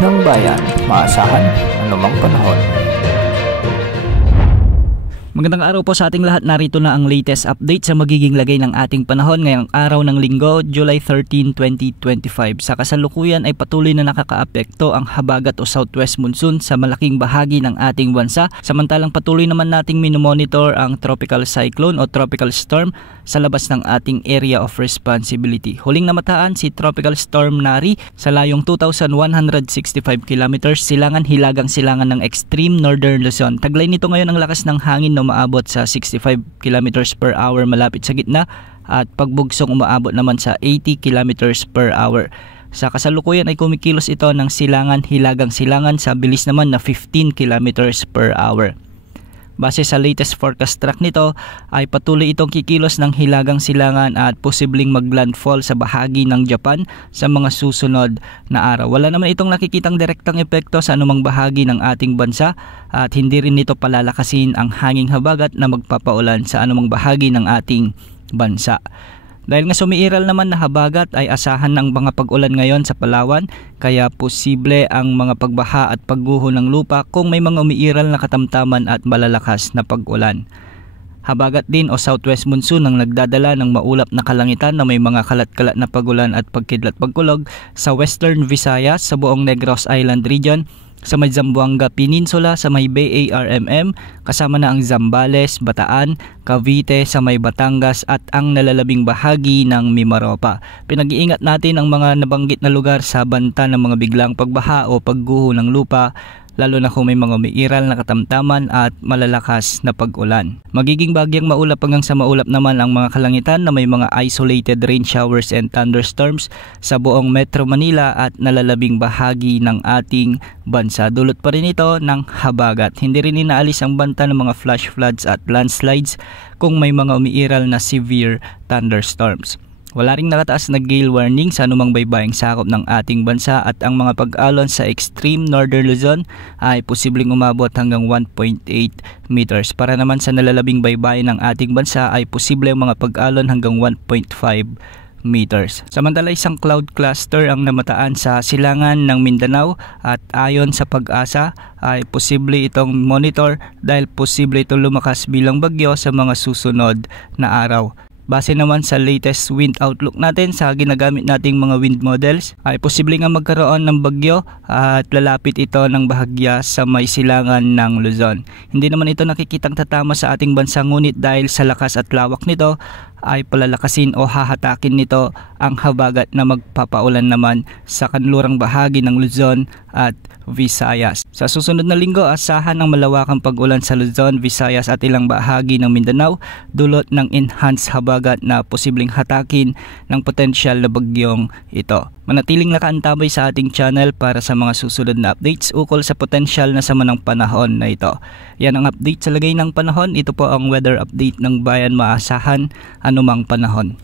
ng bayan, maasahan anumang panahon. Magandang araw po sa ating lahat. Narito na ang latest update sa magiging lagay ng ating panahon ngayong araw ng Linggo, July 13, 2025. Sa kasalukuyan ay patuloy na nakakaapekto ang habagat o southwest monsoon sa malaking bahagi ng ating bansa. Samantalang patuloy naman nating minomonitor ang tropical cyclone o tropical storm sa labas ng ating area of responsibility. Huling namataan si Tropical Storm Nari sa layong 2,165 kilometers silangan-hilagang silangan ng extreme northern Luzon. Taglay nito ngayon ang lakas ng hangin na umaabot sa 65 kilometers per hour malapit sa gitna at pagbugsong umaabot naman sa 80 kilometers per hour. Sa kasalukuyan ay kumikilos ito ng silangan-hilagang silangan sa bilis naman na 15 kilometers per hour. Base sa latest forecast track nito ay patuloy itong kikilos ng hilagang silangan at posibleng maglandfall sa bahagi ng Japan sa mga susunod na araw. Wala naman itong nakikitang direktang epekto sa anumang bahagi ng ating bansa at hindi rin nito palalakasin ang hanging habagat na magpapaulan sa anumang bahagi ng ating bansa. Dahil nga sumiiral naman na habagat ay asahan ng mga pag-ulan ngayon sa Palawan, kaya posible ang mga pagbaha at pagguho ng lupa kung may mga umiiral na katamtaman at malalakas na pag-ulan. Habagat din o southwest monsoon ang nagdadala ng maulap na kalangitan na may mga kalat-kalat na pag-ulan at pagkidlat-pagkulog sa Western Visayas, sa buong Negros Island region, sa may Zamboanga Peninsula, sa may Bay ARMM, kasama na ang Zambales, Bataan, Cavite, sa may Batangas at ang nalalabing bahagi ng Mimaropa. Pinag-iingat natin ang mga nabanggit na lugar sa banta ng mga biglang pagbaha o pagguho ng lupa, lalo na kung may mga umiiral na katamtaman at malalakas na pag-ulan. Magiging bagyang maulap hanggang sa maulap naman ang mga kalangitan na may mga isolated rain showers and thunderstorms sa buong Metro Manila at nalalabing bahagi ng ating bansa. Dulot pa rin ito ng habagat. Hindi rin inaalis ang banta ng mga flash floods at landslides kung may mga umiiral na severe thunderstorms. Wala ring nakataas na gale warning sa anumang baybayang sakop ng ating bansa at ang mga pag-alon sa extreme northern Luzon ay posibleng umabot hanggang 1.8 meters. Para naman sa nalalabing baybayin ng ating bansa ay posible ang mga pag-alon hanggang 1.5 meters. Samantala isang cloud cluster ang namataan sa silangan ng Mindanao at ayon sa Pag-asa ay posible itong monitor dahil posible itong lumakas bilang bagyo sa mga susunod na araw. Base naman sa latest wind outlook natin sa ginagamit nating mga wind models ay posible nga magkaroon ng bagyo at lalapit ito ng bahagya sa may silangan ng Luzon. Hindi naman ito nakikitang tatama sa ating bansa ngunit dahil sa lakas at lawak nito ay palalakasin o hahatakin nito ang habagat na magpapaulan naman sa kanlurang bahagi ng Luzon at Visayas. Sa susunod na linggo, asahan ng malawakang pag-ulan sa Luzon, Visayas at ilang bahagi ng Mindanao dulot ng enhanced habagat na posibleng hatakin ng potensyal na bagyong ito. Manatiling nakaantabay sa ating channel para sa mga susunod na updates ukol sa potensyal na sama ng panahon na ito. Yan ang update sa lagay ng panahon. Ito po ang weather update ng bayan, maasahan anumang panahon.